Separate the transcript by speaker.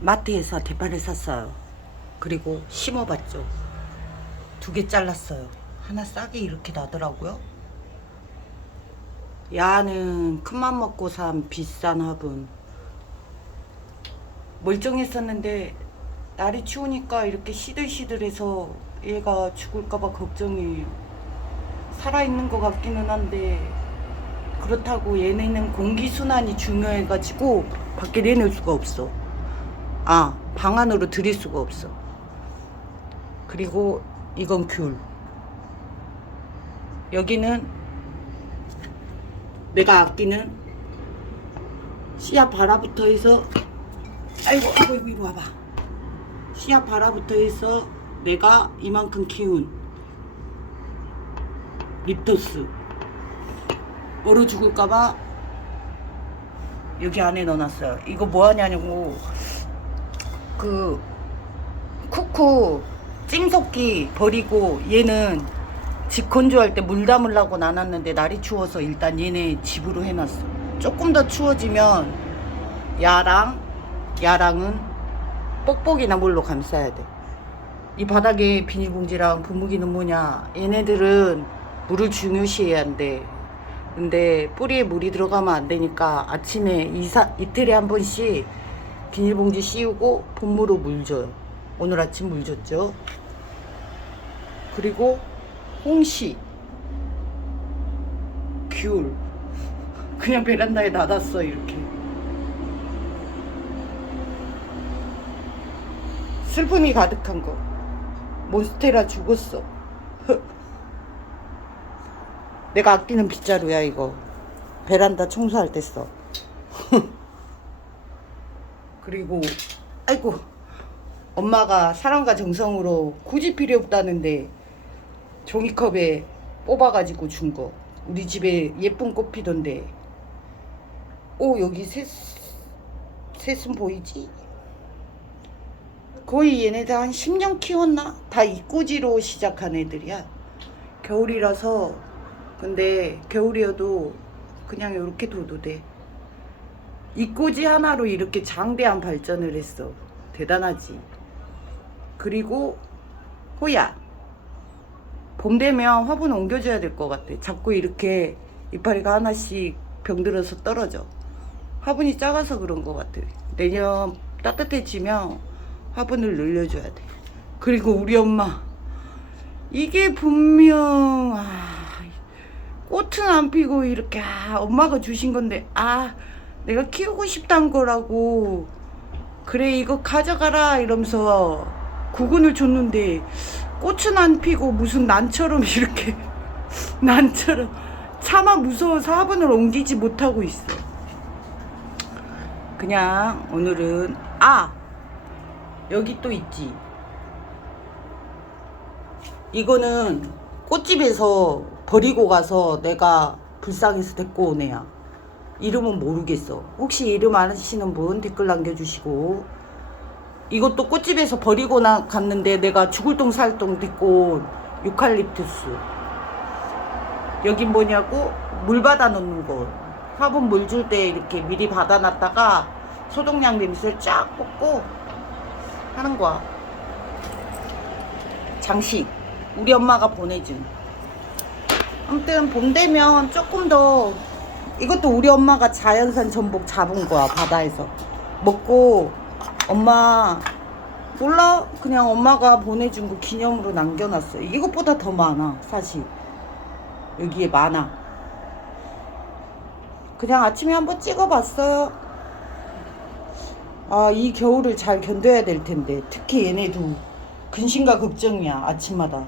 Speaker 1: 마트에서 대파를 샀어요. 그리고 심어봤죠. 두 개 잘랐어요. 하나 싸게 이렇게 나더라고요. 야는 큰맘 먹고 산 비싼 화분. 멀쩡했었는데 날이 추우니까 이렇게 시들시들해서 얘가 죽을까봐 걱정이에요. 살아있는 것 같기는 한데 그렇다고 얘네는 공기순환이 중요해가지고 밖에 내놓을 수가 없어. 아, 방 안으로 들일 수가 없어. 그리고 이건 귤. 여기는 내가 아끼는 씨앗 발아부터 해서 아이고 아이고 이거 이리 와봐. 씨앗 발아부터 해서 내가 이만큼 키운 립토스 얼어 죽을까봐 여기 안에 넣어놨어요. 이거 뭐 하냐고 그 쿠쿠 찜석기 버리고 얘는 집 건조할 때 물 담으려고 나눴는데 날이 추워서 일단 얘네 집으로 해놨어. 조금 더 추워지면 야랑 야랑은 뽁뽁이나 물로 감싸야 돼. 이 바닥에 비닐봉지랑 분무기는 뭐냐? 얘네들은 물을 중요시해야 한대. 근데 뿌리에 물이 들어가면 안 되니까 아침에 이사, 이틀에 한 번씩 비닐봉지 씌우고 봄무로 물 줘요. 오늘 아침 물 줬죠. 그리고 홍시, 귤. 그냥 베란다에 놔뒀어, 이렇게. 슬픔이 가득한 거. 몬스테라 죽었어. 내가 아끼는 빗자루야, 이거. 베란다 청소할 때 써. 그리고, 아이고, 엄마가 사랑과 정성으로 굳이 필요 없다는데 종이컵에 뽑아가지고 준 거. 우리 집에 예쁜 꽃 피던데. 오, 여기 새, 새순 보이지? 거의 얘네들 한 10년 키웠나? 다 이꼬지로 시작한 애들이야. 겨울이라서, 근데 겨울이어도 그냥 이렇게 둬도 돼. 이 꼬지 하나로 이렇게 장대한 발전을 했어. 대단하지. 그리고 호야. 봄 되면 화분 옮겨줘야 될 것 같아. 자꾸 이렇게 이파리가 하나씩 병들어서 떨어져. 화분이 작아서 그런 것 같아. 내년 따뜻해지면 화분을 늘려줘야 돼. 그리고 우리 엄마. 이게 분명, 아, 꽃은 안 피고 이렇게, 아, 엄마가 주신 건데, 아, 내가 키우고 싶단 거라고. 그래, 이거 가져가라. 이러면서 구근을 줬는데, 꽃은 안 피고 무슨 난처럼 이렇게, 난처럼. 차마 무서워서 화분을 옮기지 못하고 있어. 그냥 오늘은, 아! 여기 또 있지. 이거는 꽃집에서 버리고 가서 내가 불쌍해서 데리고 온 애야. 이름은 모르겠어. 혹시 이름 아시는 분 댓글 남겨주시고. 이것도 꽃집에서 버리고 나 갔는데 내가 죽을 똥살똥 데리고 온 유칼립투스. 여긴 뭐냐고? 물 받아 놓는 곳. 화분 물 줄 때 이렇게 미리 받아 놨다가 소독약 냄새를 쫙 뽑고 하는 거야. 장식. 우리 엄마가 보내준. 아무튼 봄 되면 조금 더 이것도 우리 엄마가 자연산 전복 잡은 거야 바다에서. 먹고 엄마 몰라? 그냥 엄마가 보내준 거 기념으로 남겨놨어. 이것보다 더 많아 사실. 여기에 많아. 그냥 아침에 한번 찍어봤어요. 아 이 겨울을 잘 견뎌야 될 텐데. 특히 얘네 도 근심과 걱정이야 아침마다